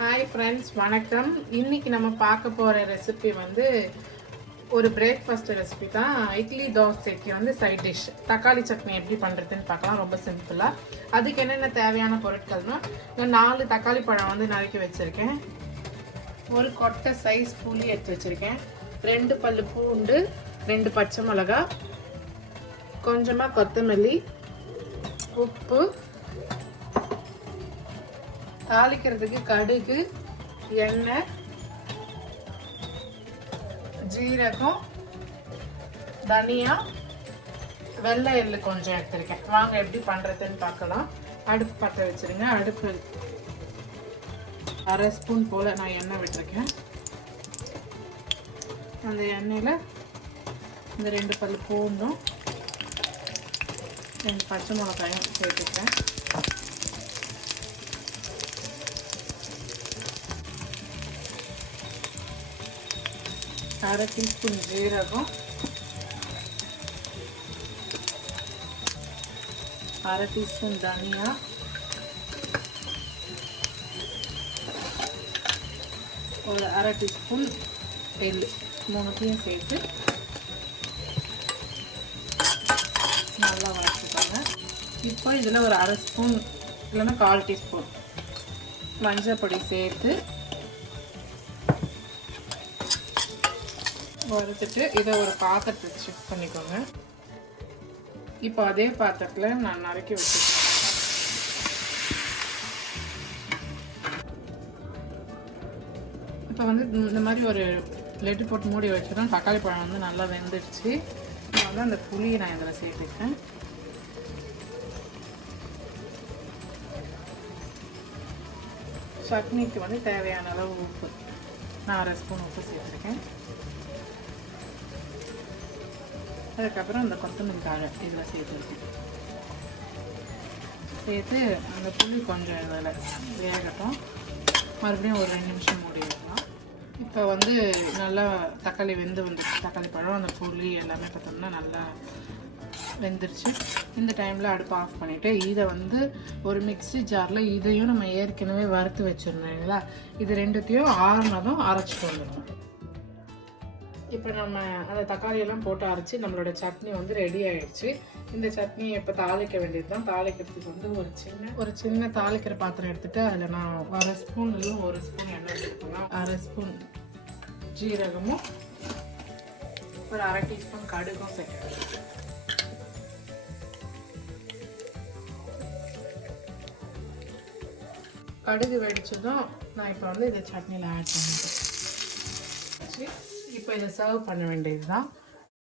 Hi friends, வணக்கம். இன்றைக்கி நம்ம பார்க்க போகிற ரெசிபி வந்து ஒரு பிரேக்ஃபாஸ்ட் ரெசிபி தான். இட்லி தோசைக்கு வந்து சைட் டிஷ் தக்காளி சட்னி எப்படி பண்ணுறதுன்னு பார்க்கலாம். ரொம்ப சிம்பிளாக. அதுக்கு என்னென்ன தேவையான பொருட்கள்னால், நான் 4 தக்காளி பழம் வந்து நறுக்கி வச்சுருக்கேன். ஒரு கொட்டை சைஸ் புளி எடுத்து வச்சுருக்கேன். 2 பல்லு பூண்டு, 2 பச்சை மிளகா, கொஞ்சமாக கொத்தமல்லி, உப்பு, தாளிக்கிறதுக்கு கடுகு, எண்ணெய், ஜீரகம், தனியா, வெள்ளை எள்ளு கொஞ்சம் எடுத்துருக்கேன். வாங்க எப்படி பண்ணுறதுன்னு பார்க்கலாம். அடுப்பு பற்ற வச்சுருங்க. அடுப்பு 1/2 ஸ்பூன் போல் நான் எண்ணெய் விட்டுருக்கேன். அந்த எண்ணெயில் இந்த 2 பல்லு பூண்டும் 2 பச்சை மிளகாயும் சேர்த்துக்கிறேன். அரை டீஸ்பூன் ஜீரகம், அரை டீஸ்பூன் தனியா, ஒரு அரை டீஸ்பூன் எள்ளு, 3த்தையும் சேர்த்து நல்லா வதக்கிக்கோங்க. இப்போ இதில் ஒரு அரை ஸ்பூன் இல்லைன்னா 1/4 டீஸ்பூன் மஞ்சள் பொடி சேர்த்து வறுத்துட்டு இதை ஒரு பாத்திரத்துக்கு ஷிஃப்ட் பண்ணிக்கோங்க. இப்போ அதே பாத்திரத்தில் நான் நறுக்கி வச்சுருக்கேன். இப்போ வந்து இந்த மாதிரி ஒரு லெட்டு போட்டு மூடி வச்சுருக்கேன். தக்காளி பழம் வந்து நல்லா வெந்துடுச்சு. வந்து அந்த புளியை நான் இதில் சேர்த்துக்கிறேன். சட்னிக்கு வந்து தேவையான அளவு உப்பு, நான் 1/2 ஸ்பூன் உப்பு சேர்த்துருக்கேன். அதுக்கப்புறம் அந்த கொத்தமல்லி காரை இதில் சேர்த்துருக்கேன். சேர்த்து அந்த புளி கொஞ்சம் இதில் வேகட்டும். மறுபடியும் ஒரு 2 நிமிஷம் மூடி வைக்கலாம். இப்போ வந்து நல்லா தக்காளி வெந்து வந்துடுச்சு. தக்காளி பழம், அந்த புளி எல்லாமே பார்த்தோம்னா நல்லா வெந்துருச்சு. இந்த டைமில் அடுப்பு ஆஃப் பண்ணிவிட்டு இதை வந்து ஒரு மிக்ஸி ஜாரில் இதையும் நம்ம ஏற்கனவே வறுத்து வச்சுருந்தோங்களா, இது 2த்தையும் ஆறுனதும் அரைச்சிட்டு வந்துடணும். இப்போ நம்ம அந்த தக்காளியெல்லாம் போட்டு அரைச்சி நம்மளோட சட்னி வந்து ரெடி ஆகிடுச்சு. இந்த சட்னியை இப்போ தாளிக்க வேண்டியது தான். தாளிக்கிறதுக்கு வந்து ஒரு சின்ன தாளிக்கிற பாத்திரம் எடுத்துகிட்டு அதில் நான் 1/2 ஸ்பூன் இல்லை 1 ஸ்பூன் எண்ணெய் எடுத்துக்கோங்க. 1/2 ஸ்பூன் ஜீரகமும் ஒரு 1/2 டீஸ்பூன் கடுகும் சேர்த்து கடுகு வெடிச்சதும் நான் இப்போ வந்து இதை சட்னியில் ஆட் பண்ணிட்டேன். இப்போ இதை சர்வ் பண்ண வேண்டியது தான்.